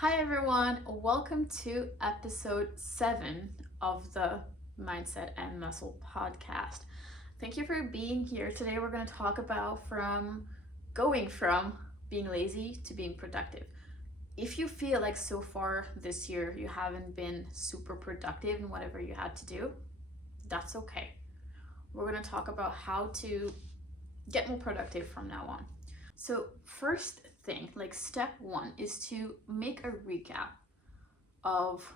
Hi everyone, welcome to episode 7 of the Mindset and Muscle podcast. Thank you for being here. Today we're going to talk about going from being lazy to being productive. If you feel like so far this year you haven't been super productive in whatever you had to do, that's okay. We're going to talk about how to get more productive from now on. So, first thing, like step one, is to make a recap of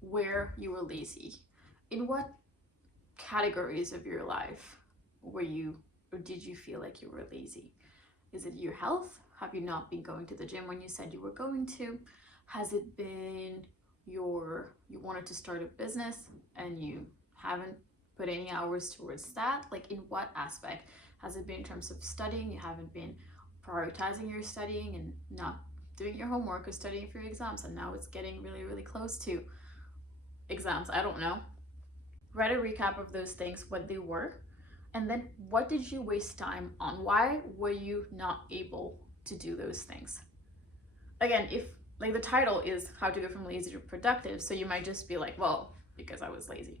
where you were lazy. In what categories of your life were you, or did you feel like you were lazy? Is it your health? Have you not been going to the gym when you said you were going to? Has it been you wanted to start a business and you haven't put any hours towards that? Like, in what aspect? Has it been in terms of studying? You haven't been prioritizing your studying and not doing your homework or studying for your exams, and now it's getting really, really close to exams. I don't know. Write a recap of those things, what they were, and then what did you waste time on? Why were you not able to do those things? Again, if like the title is how to go from lazy to productive, so you might just be like, well, because I was lazy.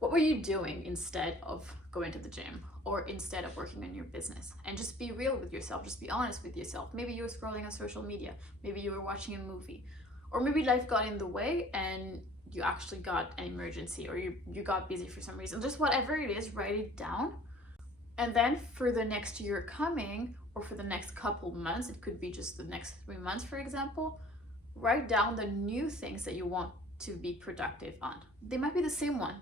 What were you doing instead of going to the gym or instead of working on your business? And just be real with yourself, just be honest with yourself. Maybe you were scrolling on social media, maybe you were watching a movie, or maybe life got in the way and you actually got an emergency, or you got busy for some reason. Just whatever it is, write it down. And then for the next year coming, or for the next couple months, it could be just the next 3 months, for example, write down the new things that you want to be productive on. They might be the same one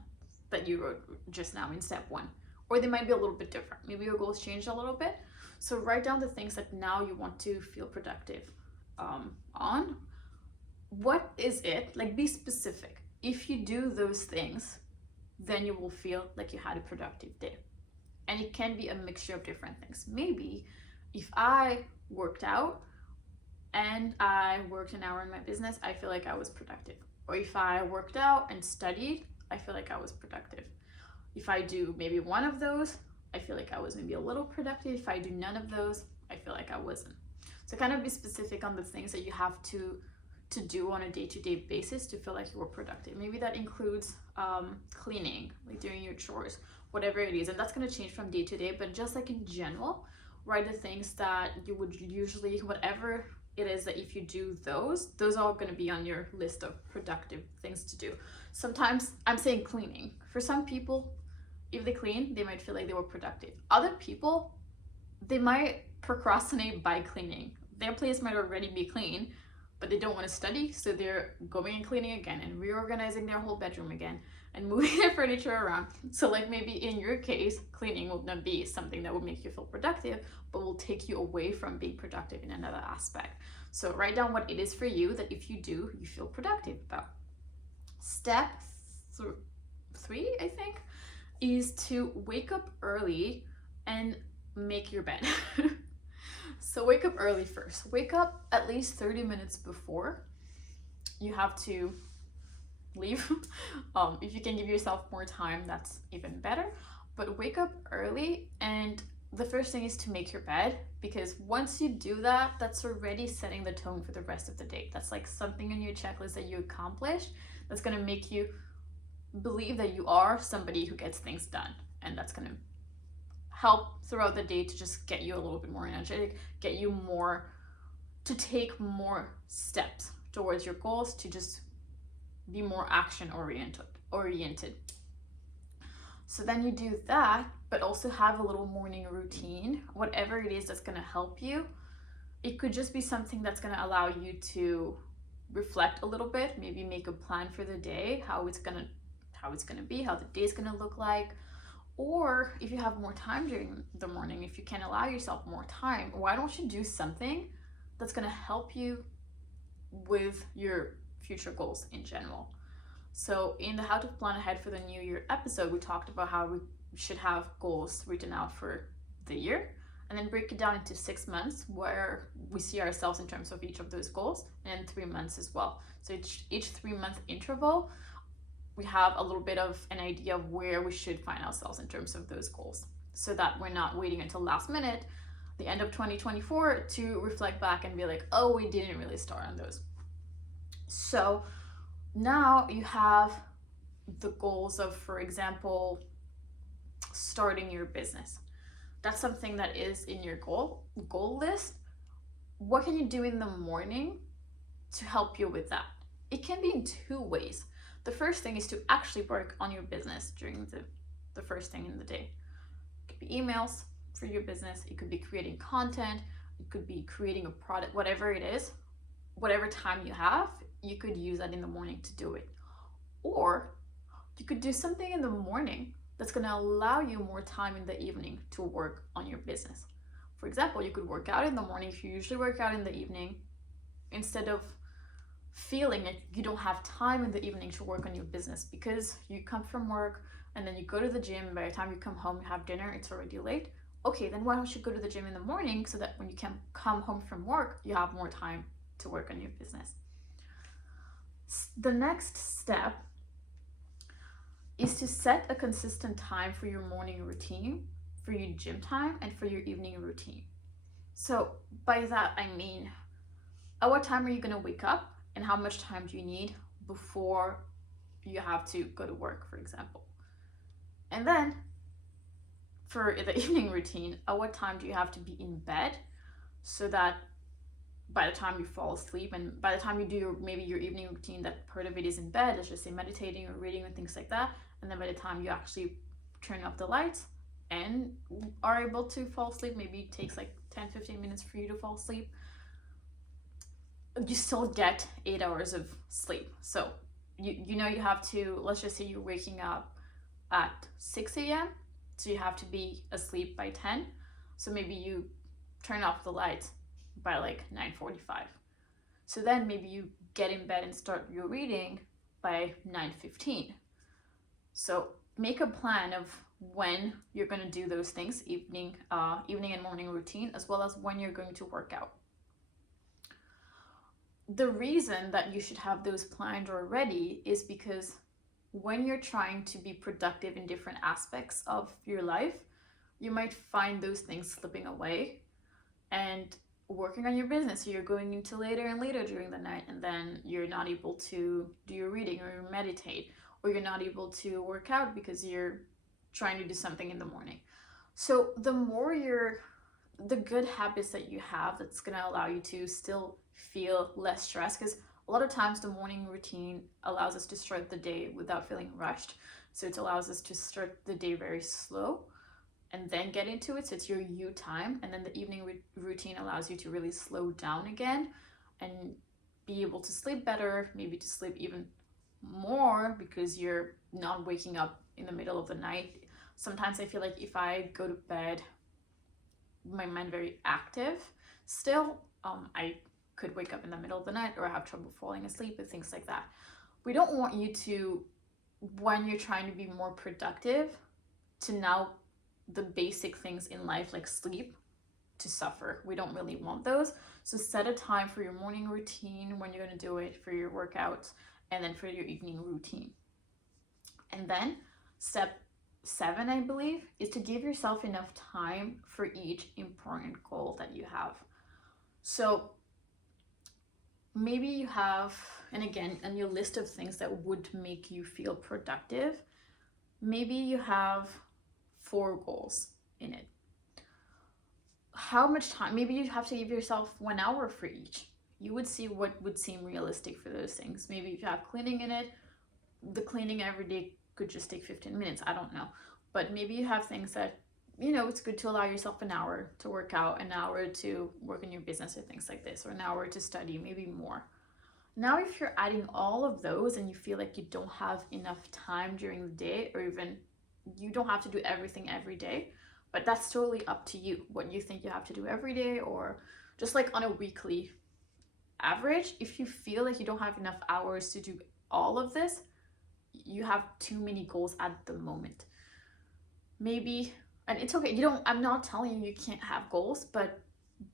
that you wrote just now in step one, or they might be a little bit different. Maybe your goals changed a little bit. So write down the things that now you want to feel productive on. What is it? Like, be specific. If you do those things, then you will feel like you had a productive day. And it can be a mixture of different things. Maybe if I worked out and I worked an hour in my business, I feel like I was productive. Or if I worked out and studied, I feel like I was productive. If I do maybe one of those, I feel like I was maybe a little productive. If I do none of those, I feel like I wasn't. So kind of be specific on the things that you have to do on a day-to-day basis to feel like you were productive. Maybe that includes cleaning, like doing your chores, whatever it is. And that's going to change from day to day, but just like in general, write the things that you would usually, whatever it is that if you do those are going to be on your list of productive things to do. Sometimes I'm saying cleaning. For some people, if they clean, they might feel like they were productive. Other people, they might procrastinate by cleaning. Their place might already be clean, but they don't want to study, so they're going and cleaning again and reorganizing their whole bedroom again and moving their furniture around. So like maybe in your case, cleaning will not be something that would make you feel productive, but will take you away from being productive in another aspect. So write down what it is for you that if you do, you feel productive about. Step 3, I think, is to wake up early and make your bed. So wake up early first. Wake up at least 30 minutes before you have to leave. If you can give yourself more time, that's even better. But wake up early, and the first thing is to make your bed, because once you do that, that's already setting the tone for the rest of the day. That's like something on your checklist that you accomplished that's going to make you believe that you are somebody who gets things done, and that's going to help throughout the day to just get you a little bit more energetic, get you more to take more steps towards your goals, to just be more action oriented. So then you do that, but also have a little morning routine, whatever it is that's going to help you. It could just be something that's going to allow you to reflect a little bit, maybe make a plan for the day, how it's going to be, how the day's going to look like. Or if you have more time during the morning, if you can allow yourself more time, why don't you do something that's going to help you with your future goals in general? So in the How to Plan Ahead for the New Year episode, we talked about how we should have goals written out for the year and then break it down into 6 months where we see ourselves in terms of each of those goals, and 3 months as well. So each 3-month interval, we have a little bit of an idea of where we should find ourselves in terms of those goals, so that we're not waiting until last minute, the end of 2024, to reflect back and be like, oh, we didn't really start on those. So now you have the goals of, for example, starting your business. That's something that is in your goal list. What can you do in the morning to help you with that? It can be in two ways. The first thing is to actually work on your business during the first thing in the day. It could be emails for your business, it could be creating content, it could be creating a product, whatever it is, whatever time you have, you could use that in the morning to do it. Or you could do something in the morning that's going to allow you more time in the evening to work on your business. For example, you could work out in the morning if you usually work out in the evening. Instead of feeling like you don't have time in the evening to work on your business because you come from work and then you go to the gym, and by the time you come home, you have dinner, it's already late. Okay, then why don't you go to the gym in the morning so that when you can come home from work, you have more time to work on your business. The next step is to set a consistent time for your morning routine, for your gym time, and for your evening routine. So by that I mean, at what time are you going to wake up and how much time do you need before you have to go to work, for example. And then for the evening routine, at what time do you have to be in bed so that by the time you fall asleep and by the time you do maybe your evening routine, that part of it is in bed, let's just say meditating or reading or things like that, and then by the time you actually turn off the lights and are able to fall asleep, maybe it takes like 10-15 minutes for you to fall asleep, you still get 8 hours of sleep. So you know you have to, let's just say you're waking up at 6 a.m. so you have to be asleep by 10. So maybe you turn off the lights by like 9:45. So then maybe you get in bed and start your reading by 9:15. So make a plan of when you're going to do those things, evening and morning routine, as well as when you're going to work out. The reason that you should have those planned already is because when you're trying to be productive in different aspects of your life, you might find those things slipping away. And working on your business, so you're going into later and later during the night, and then you're not able to do your reading or meditate, or you're not able to work out because you're trying to do something in the morning. So the good habits that you have, that's going to allow you to still feel less stressed, because a lot of times the morning routine allows us to start the day without feeling rushed. So it allows us to start the day very slow and then get into it. So it's your you time. And then the evening routine allows you to really slow down again and be able to sleep better, maybe to sleep even more because you're not waking up in the middle of the night. Sometimes I feel like if I go to bed, my mind very active still, I could wake up in the middle of the night or have trouble falling asleep and things like that. We don't want you to, when you're trying to be more productive, to now the basic things in life like sleep to suffer. We don't really want those. So set a time for your morning routine, when you're going to do it, for your workouts, and then for your evening routine. And then step 7, I believe, is to give yourself enough time for each important goal that you have. So maybe you have, and again, on your list of things that would make you feel productive, maybe you have 4 goals in it. How much time? Maybe you have to give yourself 1 hour for each. You would see what would seem realistic for those things. Maybe if you have cleaning in it, the cleaning every day could just take 15 minutes. I don't know. But maybe you have things that, it's good to allow yourself an hour to work out, an hour to work in your business or things like this, or an hour to study, maybe more. Now, if you're adding all of those and you feel like you don't have enough time during the day, or even you don't have to do everything every day, but that's totally up to you, what you think you have to do every day, or just like on a weekly average. If you feel like you don't have enough hours to do all of this, you have too many goals at the moment. Maybe, and it's okay, I'm not telling you can't have goals, but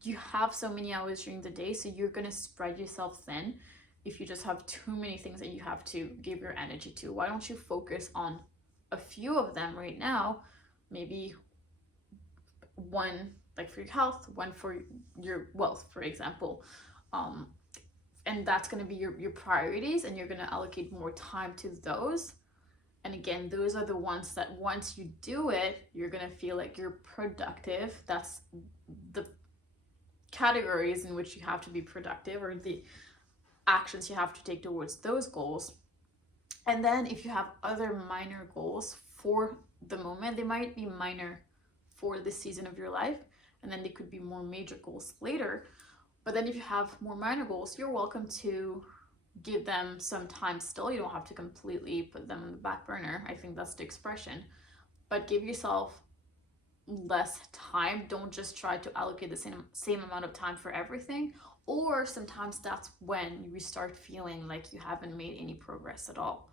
you have so many hours during the day, so you're going to spread yourself thin if you just have too many things that you have to give your energy to. Why don't you focus on a few of them right now? Maybe one like for your health, one for your wealth, for example, And that's going to be your priorities, and you're going to allocate more time to those. And again, those are the ones that once you do it, you're going to feel like you're productive. That's the categories in which you have to be productive, or the actions you have to take towards those goals. And then if you have other minor goals for the moment, they might be minor for this season of your life, and then they could be more major goals later. But then if you have more minor goals, you're welcome to give them some time still. You don't have to completely put them on the back burner. I think that's the expression. But give yourself less time. Don't just try to allocate the same amount of time for everything. Or sometimes that's when you start feeling like you haven't made any progress at all,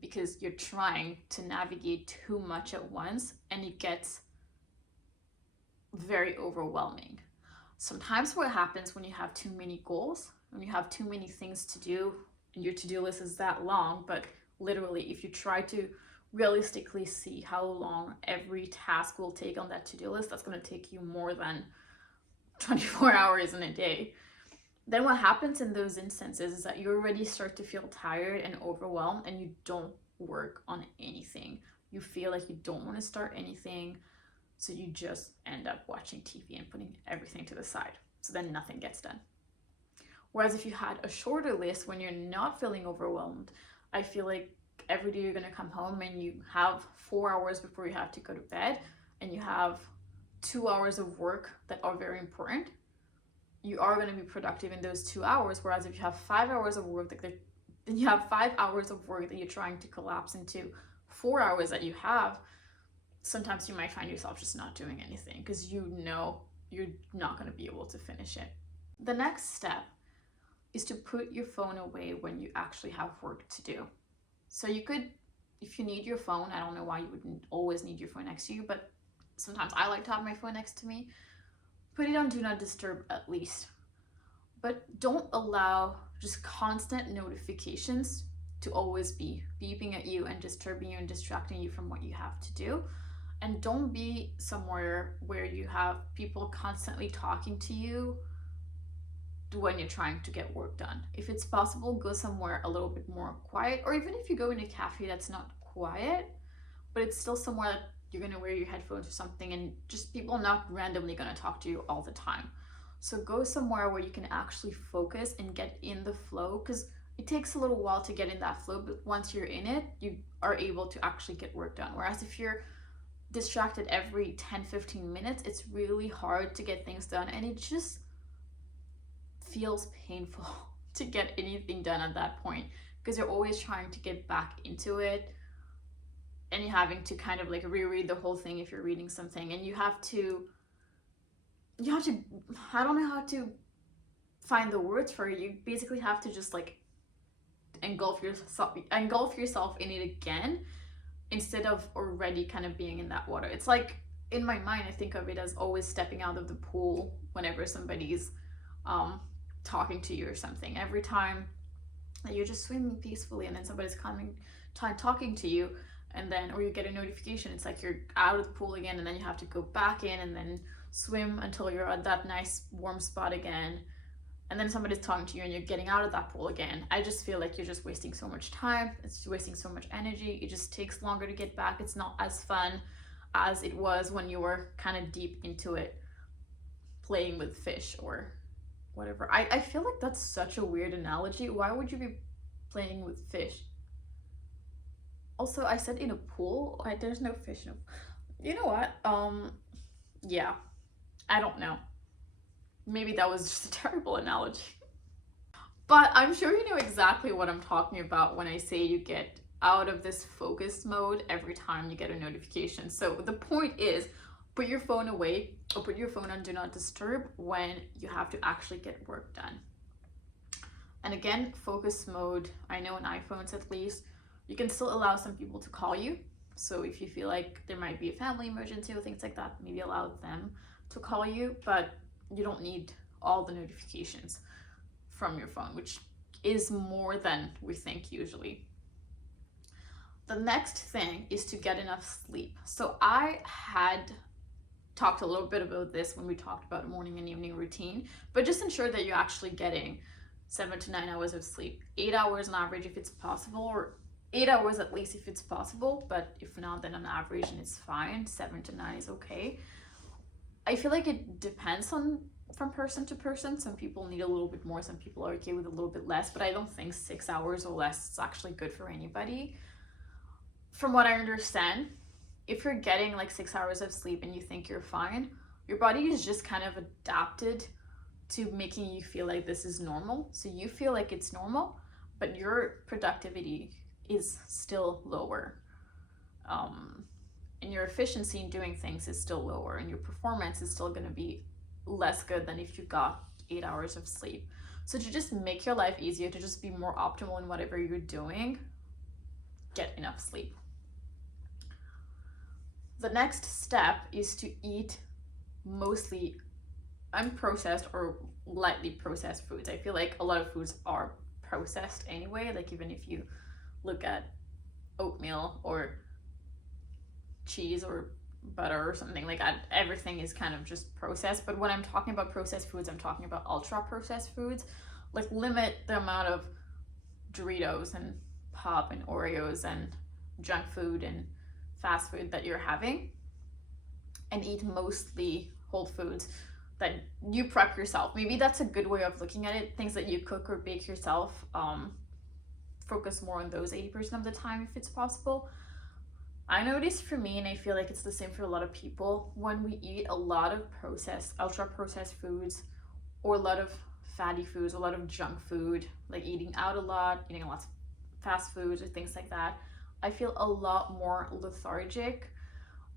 because you're trying to navigate too much at once, and it gets very overwhelming. Sometimes what happens when you have too many goals, when you have too many things to do, and your to-do list is that long, but literally if you try to realistically see how long every task will take on that to-do list, that's going to take you more than 24 hours in a day. Then what happens in those instances is that you already start to feel tired and overwhelmed, and you don't work on anything. You feel like you don't want to start anything, so you just end up watching TV and putting everything to the side. So then nothing gets done. Whereas if you had a shorter list when you're not feeling overwhelmed, I feel like every day you're going to come home and you have 4 hours before you have to go to bed, and you have 2 hours of work that are very important. You are going to be productive in those 2 hours. Whereas if you have 5 hours of work then you have 5 hours of work that you're trying to collapse into 4 hours that you have, sometimes you might find yourself just not doing anything because you know you're not going to be able to finish it. The next step is to put your phone away when you actually have work to do. So you could, if you need your phone, I don't know why you wouldn't always need your phone next to you, but sometimes I like to have my phone next to me. Put it on do not disturb at least. But don't allow just constant notifications to always be beeping at you and disturbing you and distracting you from what you have to do. And don't be somewhere where you have people constantly talking to you when you're trying to get work done. If it's possible, go somewhere a little bit more quiet, or even if you go in a cafe that's not quiet, but it's still somewhere that you're going to wear your headphones or something, and just people not randomly going to talk to you all the time. So go somewhere where you can actually focus and get in the flow, because it takes a little while to get in that flow, but once you're in it, you are able to actually get work done. Whereas if you're distracted every 10-15 minutes, it's really hard to get things done, and it just feels painful to get anything done at that point, because you're always trying to get back into it, and you're having to kind of like reread the whole thing if you're reading something, and you have to I don't know how to find the words for it. You basically have to just like engulf yourself in it again, instead of already kind of being in that water. It's like, in my mind, I think of it as always stepping out of the pool whenever somebody's talking to you or something. Every time that you're just swimming peacefully and then somebody's talking to you, and then, or you get a notification, it's like you're out of the pool again, and then you have to go back in and then swim until you're at that nice warm spot again, and then somebody's talking to you and you're getting out of that pool again. I just feel like you're just wasting so much time. It's wasting so much energy. It just takes longer to get back. It's not as fun as it was when you were kind of deep into it, playing with fish or whatever. I feel like that's such a weird analogy. Why would you be playing with fish? Also, I said in a pool. There's no fish in a... You know what? Yeah. I don't know. Maybe that was just a terrible analogy. But I'm sure you know exactly what I'm talking about when I say you get out of this focus mode every time you get a notification. So the point is, put your phone away, or put your phone on do not disturb when you have to actually get work done. And again, focus mode, I know on iPhones at least, you can still allow some people to call you. So if you feel like there might be a family emergency or things like that, maybe allow them to call you, but you don't need all the notifications from your phone, which is more than we think usually. The next thing is to get enough sleep. So I had talked a little bit about this when we talked about morning and evening routine, but just ensure that you're actually getting 7 to 9 hours of sleep. 8 hours on average if it's possible, or 8 hours at least if it's possible, but if not, then on average and it's fine. 7 to 9 is okay. I feel like it depends on from person to person. Some people need a little bit more, some people are okay with a little bit less, but I don't think 6 hours or less is actually good for anybody. From what I understand, if you're getting like 6 hours of sleep and you think you're fine, your body is just kind of adapted to making you feel like this is normal. So you feel like it's normal, but your productivity is still lower. And your efficiency in doing things is still lower, and your performance is still going to be less good than if you got 8 hours of sleep. So to just make your life easier, to just be more optimal in whatever you're doing, get enough sleep. The next step is to eat mostly unprocessed or lightly processed foods. I feel like a lot of foods are processed anyway. Like even if you look at oatmeal or cheese or butter or something like that, everything is kind of just processed. But when I'm talking about processed foods, I'm talking about ultra processed foods. Like limit the amount of Doritos and pop and Oreos and junk food and fast food that you're having, and eat mostly whole foods that you prep yourself. Maybe that's a good way of looking at it. Things that you cook or bake yourself. Focus more on those 80% of the time if it's possible. I noticed for me, and I feel like it's the same for a lot of people, when we eat a lot of processed, ultra processed foods, or a lot of fatty foods, a lot of junk food, like eating out a lot, eating lots of fast foods or things like that, I feel a lot more lethargic,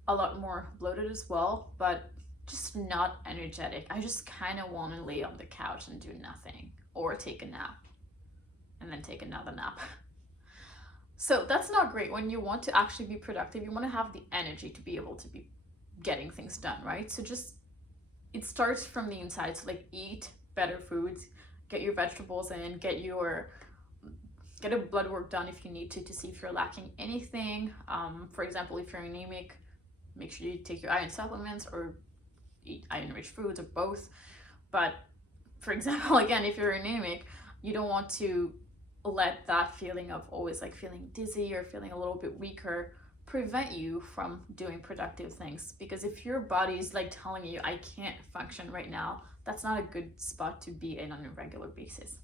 a lot more bloated as well, but just not energetic. I just kind of want to lay on the couch and do nothing, or take a nap and then take another nap. So that's not great. When you want to actually be productive, you want to have the energy to be able to be getting things done, right? So just, it starts from the inside. So like eat better foods, get your vegetables in, get a blood work done if you need to see if you're lacking anything. For example, if you're anemic, make sure you take your iron supplements or eat iron-rich foods or both. But for example, again, if you're anemic, you don't want to let that feeling of always like feeling dizzy or feeling a little bit weaker prevent you from doing productive things. Because if your body is like telling you, I can't function right now, that's not a good spot to be in on a regular basis.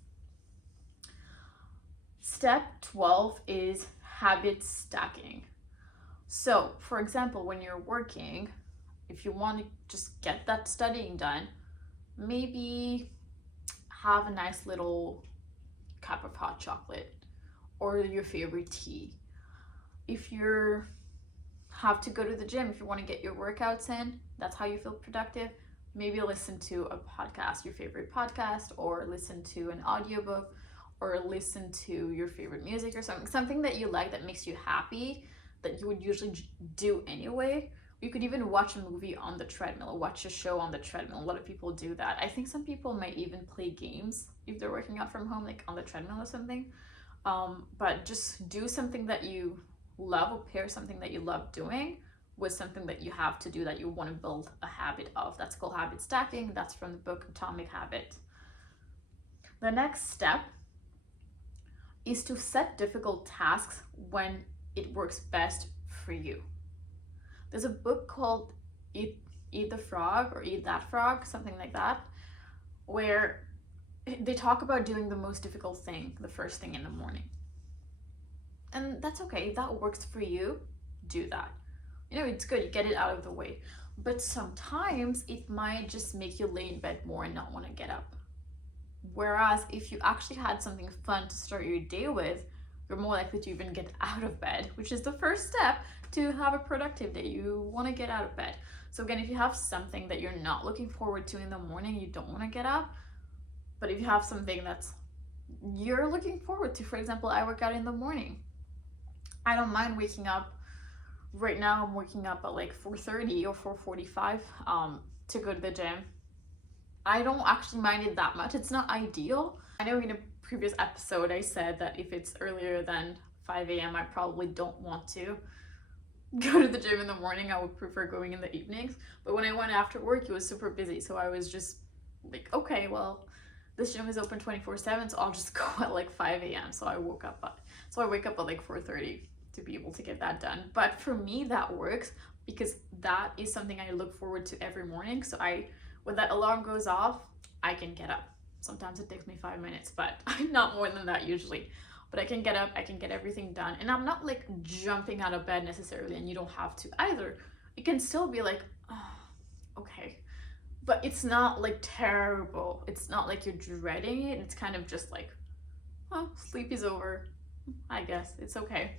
Step 12 is habit stacking. So for example, when you're working, if you want to just get that studying done, maybe have a nice little cup of hot chocolate or your favorite tea. If you have to go to the gym, if you want to get your workouts in, that's how you feel productive, maybe listen to a podcast, your favorite podcast, or listen to an audiobook, or listen to your favorite music or something that you like, that makes you happy, that you would usually do anyway. You could even watch a movie on the treadmill or watch a show on the treadmill. A lot of people do that. I think some people might even play games if they're working out from home, like on the treadmill or something. But just do something that you love, or pair something that you love doing with something that you have to do that you want to build a habit of. That's called habit stacking. That's from the book Atomic Habits. The next step is to set difficult tasks when it works best for you. There's a book called Eat the Frog or Eat That Frog, something like that, where they talk about doing the most difficult thing the first thing in the morning. And that's okay. If that works for you, do that. You know, it's good. You get it out of the way. But sometimes it might just make you lay in bed more and not want to get up. Whereas if you actually had something fun to start your day with, you're more likely to even get out of bed, which is the first step to have a productive day. You want to get out of bed. So again, if you have something that you're not looking forward to in the morning, you don't want to get up. But if you have something that's you're looking forward to, for example, I work out in the morning. I don't mind waking up. Right now I'm waking up at like 4:30 or 4:45 to go to the gym. I don't actually mind it that much. It's not ideal. I know in a previous episode I said that if it's earlier than 5 a.m. I probably don't want to go to the gym in the morning. I would prefer going in the evenings. But when I went after work, it was super busy. So I was just like, okay, well, this gym is open 24/7, so I'll just go at like 5 a.m. So I wake up at like 4:30 to be able to get that done. But for me, that works because that is something I look forward to every morning. So when that alarm goes off, I can get up. Sometimes it takes me 5 minutes, but not more than that usually. But I can get up, I can get everything done, and I'm not like jumping out of bed necessarily, and you don't have to either. It can still be like, oh, okay, but it's not like terrible. It's not like you're dreading it. It's kind of just like, oh, sleep is over. I guess it's okay.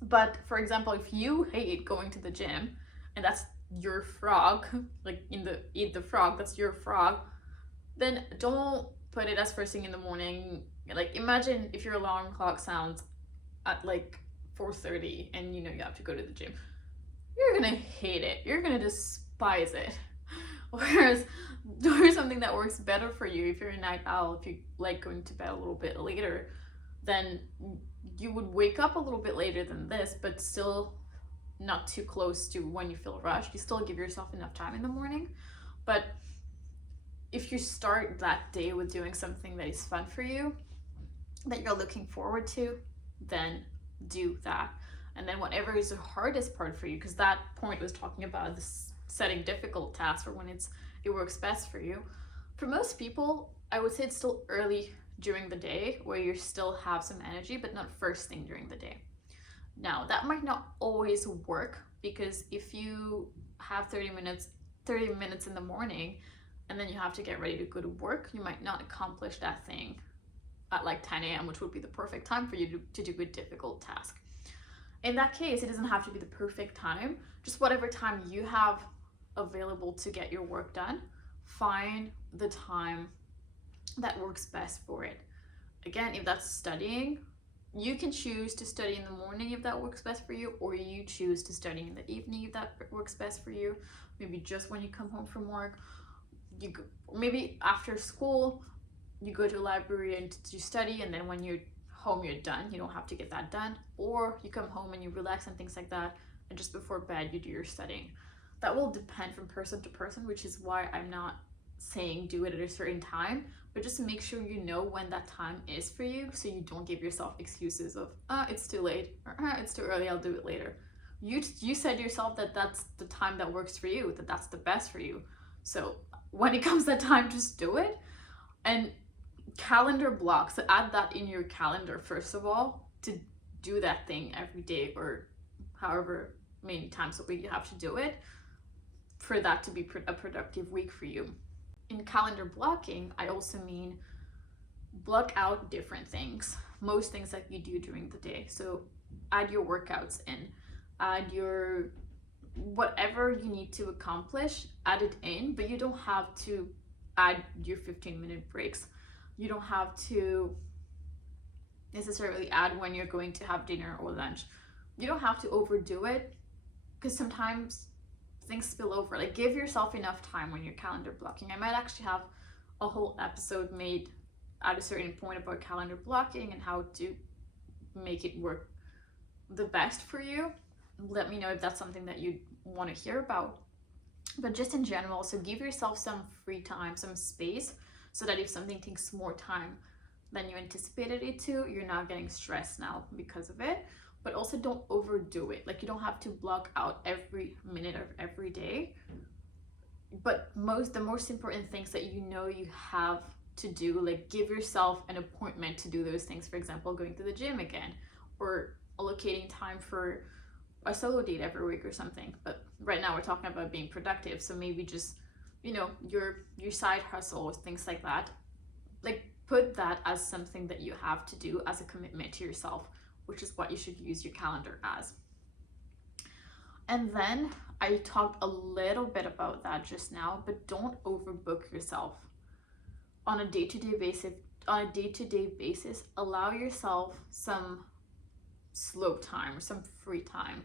But for example, if you hate going to the gym and that's your frog, like in the eat the frog, that's your frog, then don't put it as first thing in the morning. Like imagine if your alarm clock sounds at like 4:30 and you know you have to go to the gym. You're gonna hate it. You're gonna despise it. Whereas do something that works better for you. If you're a night owl, if you like going to bed a little bit later, then you would wake up a little bit later than this, but still not too close to when you feel rushed. You still give yourself enough time in the morning. But if you start that day with doing something that is fun for you, that you're looking forward to, then do that. And then whatever is the hardest part for you, because that point was talking about this setting difficult tasks for when it works best for you. For most people, I would say it's still early during the day where you still have some energy, but not first thing during the day. Now, that might not always work, because if you have 30 minutes in the morning and then you have to get ready to go to work, you might not accomplish that thing at like 10 a.m., which would be the perfect time for you to do a difficult task. In that case, it doesn't have to be the perfect time, just whatever time you have available to get your work done, find the time that works best for it. Again, if that's studying, you can choose to study in the morning if that works best for you, or you choose to study in the evening if that works best for you. Maybe just when you come home from work. Maybe after school, you go to a library and you study, and then when you're home, you're done. You don't have to get that done. Or you come home and you relax and things like that, and just before bed, you do your studying. That will depend from person to person, which is why I'm not saying do it at a certain time, but just make sure you know when that time is for you, so you don't give yourself excuses of it's too late, or it's too early, I'll do it later. You said yourself that that's the time that works for you, that that's the best for you. So when it comes that time, just do it. And calendar blocks, so add that in your calendar first of all, to do that thing every day or however many times a week you have to do it, for that to be a productive week for you. In calendar blocking, I also mean block out different things, most things that you do during the day. So add your workouts in, add your whatever you need to accomplish, add it in, but you don't have to add your 15-minute breaks. You don't have to necessarily add when you're going to have dinner or lunch. You don't have to overdo it, because sometimes things spill over. Like, give yourself enough time when you're calendar blocking. I might actually have a whole episode made at a certain point about calendar blocking and how to make it work the best for you. Let me know if that's something that you want to hear about. But just in general, so give yourself some free time, some space, so that if something takes more time than you anticipated it to, you're not getting stressed now because of it. But also don't overdo it. Like, you don't have to block out every minute of every day. But the most important things that you know you have to do, like give yourself an appointment to do those things. For example, going to the gym again, or allocating time for a solo date every week or something. But right now we're talking about being productive. So maybe just, your side hustles, things like that. Like, put that as something that you have to do as a commitment to yourself, which is what you should use your calendar as. And then I talked a little bit about that just now, but don't overbook yourself. On a day-to-day basis, allow yourself some slow time or some free time.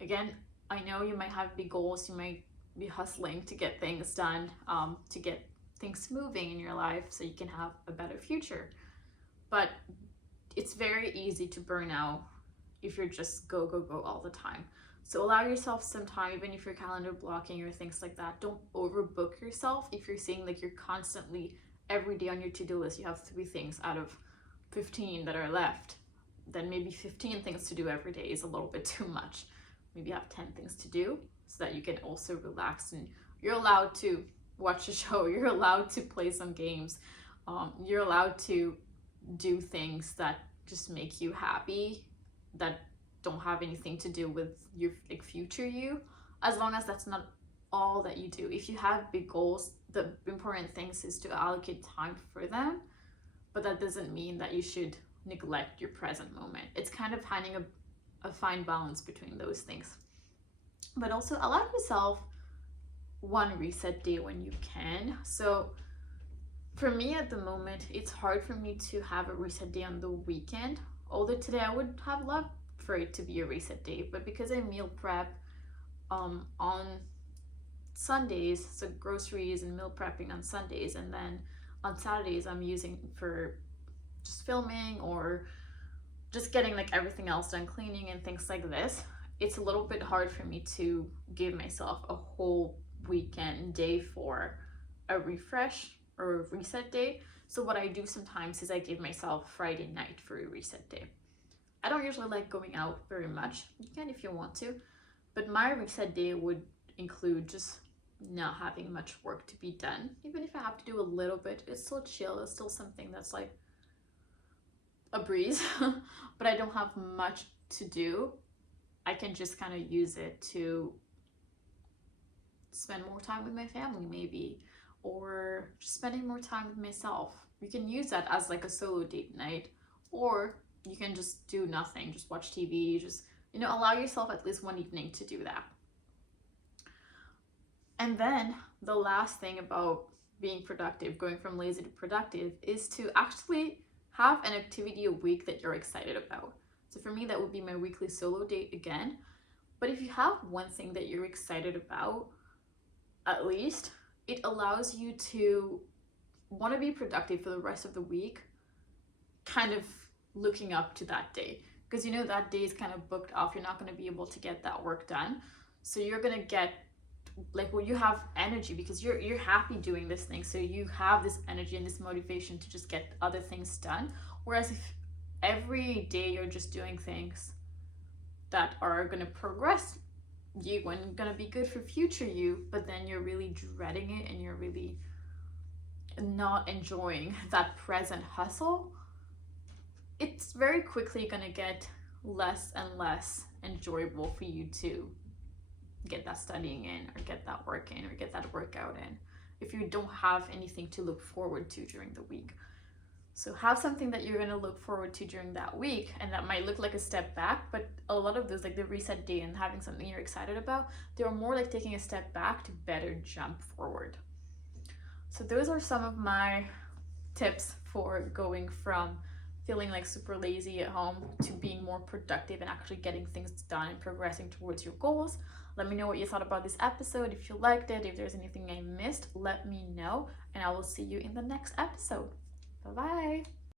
Again, I know you might have big goals, you might be hustling to get things done, to get things moving in your life so you can have a better future. But it's very easy to burn out if you're just go all the time. So allow yourself some time, even if you're calendar blocking or things like that. Don't overbook yourself if you're seeing like you're constantly every day on your to-do list you have 3 things out of 15 that are left, then maybe 15 things to do every day is a little bit too much. Maybe have 10 things to do so that you can also relax, and you're allowed to watch a show, you're allowed to play some games, you're allowed to do things that just make you happy, that don't have anything to do with your like future you, as long as that's not all that you do. If you have big goals, the important things is to allocate time for them, but that doesn't mean that you should neglect your present moment. It's kind of finding a fine balance between those things. But also allow yourself one reset day when you can. So for me at the moment, it's hard for me to have a reset day on the weekend. Although today I would have loved for it to be a reset day, but because I meal prep on Sundays, so groceries and meal prepping on Sundays, and then on Saturdays I'm using for just filming or just getting like everything else done, cleaning and things like this, it's a little bit hard for me to give myself a whole weekend day for a refresh or a reset day. So what I do sometimes is I give myself Friday night for a reset day. I don't usually like going out very much. You can if you want to, but my reset day would include just not having much work to be done. Even if I have to do a little bit, it's still chill. It's still something that's like a breeze, but I don't have much to do. I can just kind of use it to spend more time with my family maybe, or just spending more time with myself. You can use that as like a solo date night, or you can just do nothing, just watch TV, just, you know, allow yourself at least one evening to do that. And then the last thing about being productive, going from lazy to productive, is to actually have an activity a week that you're excited about. So for me, that would be my weekly solo date again. But if you have one thing that you're excited about, at least, it allows you to want to be productive for the rest of the week, kind of looking up to that day. Because you know that day is kind of booked off. You're not going to be able to get that work done. So you're going to get like, well, you have energy because you're happy doing this thing. So you have this energy and this motivation to just get other things done. Whereas if every day you're just doing things that are going to progress you and going to be good for future you, but then you're really dreading it and you're really not enjoying that present hustle, it's very quickly going to get less and less enjoyable for you to get that studying in or get that work in or get that workout in if you don't have anything to look forward to during the week. So have something that you're going to look forward to during that week, and that might look like a step back, but a lot of those, like the reset day and having something you're excited about, they're more like taking a step back to better jump forward. So those are some of my tips for going from feeling like super lazy at home to being more productive and actually getting things done and progressing towards your goals. Let me know what you thought about this episode. If you liked it, if there's anything I missed, let me know, and I will see you in the next episode. Bye-bye.